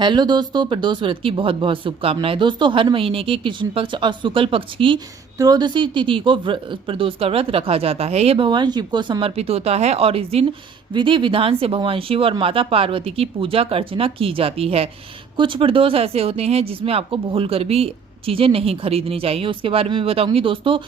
Hello दोस्तों, प्रदोष व्रत की बहुत बहुत शुभकामनाएं। दोस्तों, हर महीने के कृष्ण पक्ष और शुक्ल पक्ष की त्रयोदशी तिथि को प्रदोष का व्रत रखा जाता है। यह भगवान शिव को समर्पित होता है और इस दिन विधि विधान से भगवान शिव और माता पार्वती की पूजा अर्चना की जाती है। कुछ प्रदोष ऐसे होते हैं जिसमें आपको भूलकर भी चीज़ें नहीं खरीदनी चाहिए, उसके बारे में बताऊंगी। दोस्तों,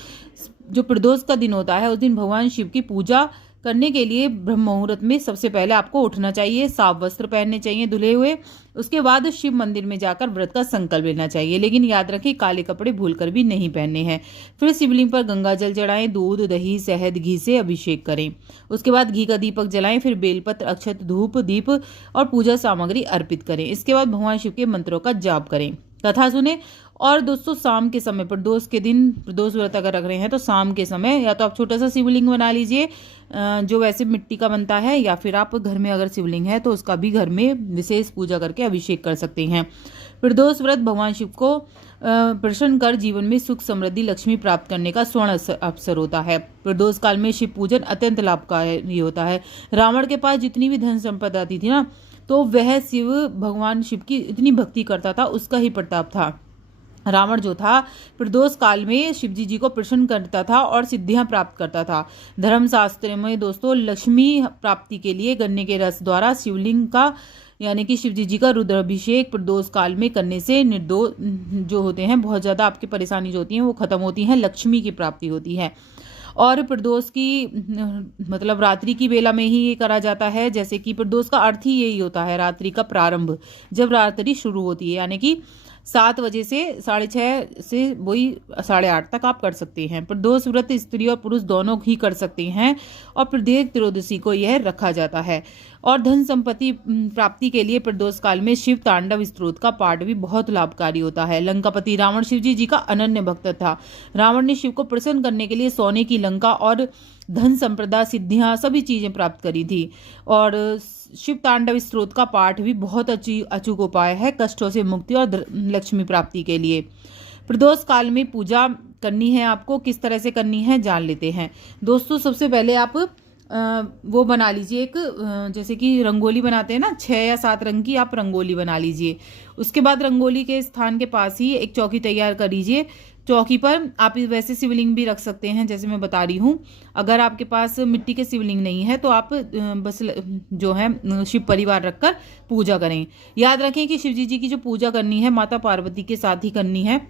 जो प्रदोष का दिन होता है उस दिन भगवान शिव की पूजा करने के लिए ब्रह्म मुहूर्त में सबसे पहले आपको उठना चाहिए, साफ वस्त्र पहनने चाहिए धुले हुए। उसके बाद शिव मंदिर में जाकर व्रत का संकल्प लेना चाहिए, लेकिन याद रखें काले कपड़े भूलकर भी नहीं पहनने हैं। फिर शिवलिंग पर गंगा जल चढ़ाएं, दूध दही शहद घी से अभिषेक करें। उसके बाद घी का दीपक जलाएं, फिर बेलपत्र अक्षत धूप दीप और पूजा सामग्री अर्पित करें। इसके बाद भगवान शिव के मंत्रों का जाप करें, कथा सुने। और दोस्तों, शाम के समय प्रदोष के दिन प्रदोष व्रत अगर रख रहे हैं तो शाम के समय या तो आप छोटा सा शिवलिंग बना लीजिए जो वैसे मिट्टी का बनता है, या फिर आप घर में अगर शिवलिंग है तो उसका भी घर में विशेष पूजा करके अभिषेक कर सकते हैं। प्रदोष व्रत भगवान शिव को प्रसन्न कर जीवन में सुख समृद्धि लक्ष्मी प्राप्त करने का स्वर्ण अवसर होता है। प्रदोष काल में शिव पूजन अत्यंत लाभकारी होता है। रावण के पास जितनी भी धन संपदा थी ना, तो वह शिव भगवान शिव की इतनी भक्ति करता था, उसका ही प्रताप था। रावण जो था प्रदोष काल में शिवजी जी को प्रसन्न करता था और सिद्धियां प्राप्त करता था। धर्मशास्त्र में दोस्तों लक्ष्मी प्राप्ति के लिए गन्ने के रस द्वारा शिवलिंग का यानी कि शिवजी जी का रुद्राभिषेक प्रदोष काल में करने से निर्दोष जो होते हैं, बहुत ज़्यादा आपकी परेशानी जो होती है वो खत्म होती है, लक्ष्मी की प्राप्ति होती है। और प्रदोष की मतलब रात्रि की बेला में ही ये करा जाता है, जैसे कि प्रदोष का अर्थ ही यही होता है रात्रि का प्रारंभ। जब रात्रि शुरू होती है यानी कि 7 बजे से 6:30 से वही 8:30 तक आप कर सकते हैं। प्रदोष व्रत स्त्री और पुरुष दोनों ही कर सकते हैं और प्रत्येक त्रयोदशी को यह रखा जाता है। और धन संपत्ति प्राप्ति के लिए प्रदोष काल में शिव तांडव स्तोत्र का पाठ भी बहुत लाभकारी होता है। लंकापति रावण शिवजी जी का अनन्य भक्त था। रावण ने शिव को प्रसन्न करने के लिए सोने की लंका और धन संपदा सिद्धियां सभी चीजें प्राप्त करी थी। और शिव तांडव स्तोत्र का पाठ भी बहुत अचूक उपाय है कष्टों से मुक्ति और लक्ष्मी प्राप्ति के लिए। प्रदोष काल में पूजा करनी है, आपको किस तरह से करनी है जान लेते हैं। दोस्तों, सबसे पहले आप वो बना लीजिए एक जैसे कि रंगोली बनाते हैं ना, 6 या 7 रंग की आप रंगोली बना लीजिए। उसके बाद रंगोली के स्थान के पास ही एक चौकी तैयार कर लीजिए। चौकी पर आप वैसे शिवलिंग भी रख सकते हैं जैसे मैं बता रही हूँ। अगर आपके पास मिट्टी के शिवलिंग नहीं है तो आप बस जो है शिव परिवार रखकर पूजा करें। याद रखें कि शिवजी जी की जो पूजा करनी है माता पार्वती के साथ ही करनी है,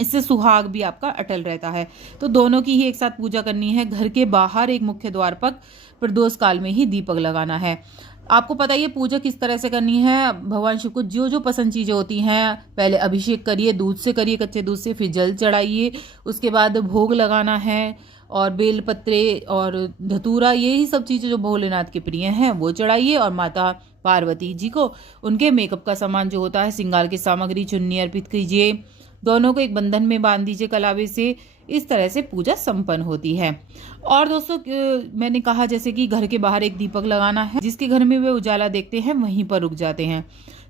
इससे सुहाग भी आपका अटल रहता है। तो दोनों की ही एक साथ पूजा करनी है। घर के बाहर एक मुख्य द्वार पर प्रदोष काल में ही दीपक लगाना है। आपको पता है ये पूजा किस तरह से करनी है। भगवान शिव को जो जो पसंद चीज़ें होती हैं पहले अभिषेक करिए, दूध से करिए, कच्चे दूध से, फिर जल चढ़ाइए। उसके बाद भोग लगाना है और बेल पत्रे और धतूरा, यही सब चीज़ें जो भोलेनाथ के प्रिय हैं वो चढ़ाइए। और माता पार्वती जी को उनके मेकअप का सामान जो होता है, श्रृंगार की सामग्री, चुन्नी अर्पित कीजिए। दोनों को एक बंधन में बांध दीजिए कलावे से। इस तरह से पूजा संपन्न होती है। और दोस्तों, मैंने कहा जैसे कि घर के बाहर एक दीपक लगाना है, जिसके घर में वे उजाला देखते हैं वहीं पर रुक जाते हैं,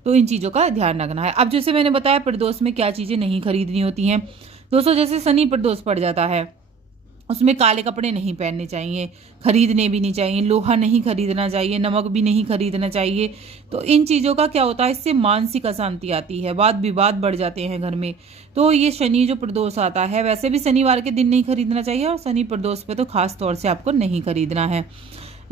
तो इन चीज़ों का ध्यान रखना है। अब जैसे मैंने बताया प्रदोष में क्या चीज़ें नहीं खरीदनी होती हैं। दोस्तों, जैसे शनि प्रदोष पड़ जाता है, उसमें काले कपड़े नहीं पहनने चाहिए, खरीदने भी नहीं चाहिए, लोहा नहीं खरीदना चाहिए, नमक भी नहीं खरीदना चाहिए। तो इन चीज़ों का क्या होता है, इससे मानसिक अशांति आती है, वाद विवाद बढ़ जाते हैं घर में। तो ये शनि जो प्रदोष आता है, वैसे भी शनिवार के दिन नहीं खरीदना चाहिए और शनि प्रदोष पे तो खास तौर से आपको नहीं खरीदना है।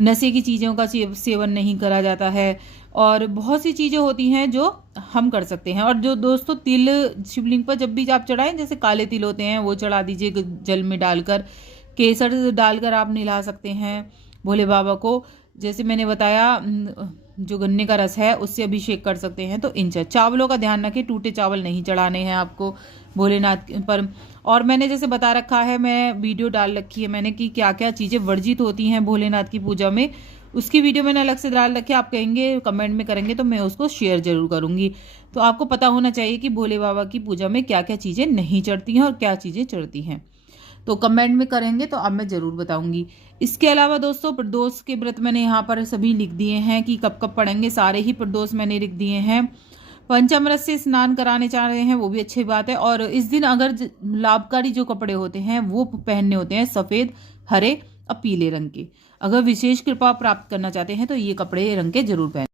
नशे की चीज़ों का सेवन नहीं करा जाता है और बहुत सी चीज़ें होती हैं जो हम कर सकते हैं। और जो दोस्तों तिल शिवलिंग पर जब भी आप चढ़ाएं, जैसे काले तिल होते हैं वो चढ़ा दीजिए जल में डालकर, केसर डालकर आप नहला सकते हैं भोले बाबा को। जैसे मैंने बताया जो गन्ने का रस है उससे अभिषेक कर सकते हैं। तो इन चावलों का ध्यान रखें, टूटे चावल नहीं चढ़ाने हैं आपको भोलेनाथ पर। और मैंने जैसे बता रखा है, मैं वीडियो डाल रखी है मैंने कि क्या क्या चीज़ें वर्जित होती हैं भोलेनाथ की पूजा में, उसकी वीडियो मैंने अलग से डाल रखी है। आप कहेंगे कमेंट में करेंगे तो मैं उसको शेयर जरूर करूंगी। तो आपको पता होना चाहिए कि भोले बाबा की पूजा में क्या क्या चीज़ें नहीं चढ़ती हैं और क्या चीज़ें चढ़ती हैं। तो कमेंट में करेंगे तो अब मैं ज़रूर बताऊंगी। इसके अलावा दोस्तों, प्रदोष के व्रत मैंने यहाँ पर सभी लिख दिए हैं कि कब कब पढ़ेंगे, सारे ही प्रदोष मैंने लिख दिए हैं। पंचामृत से स्नान कराने चाह रहे हैं वो भी अच्छी बात है। और इस दिन अगर लाभकारी जो कपड़े होते हैं वो पहनने होते हैं सफ़ेद, हरे और पीले रंग के। अगर विशेष कृपा प्राप्त करना चाहते हैं तो ये कपड़े रंग के जरूर पहने।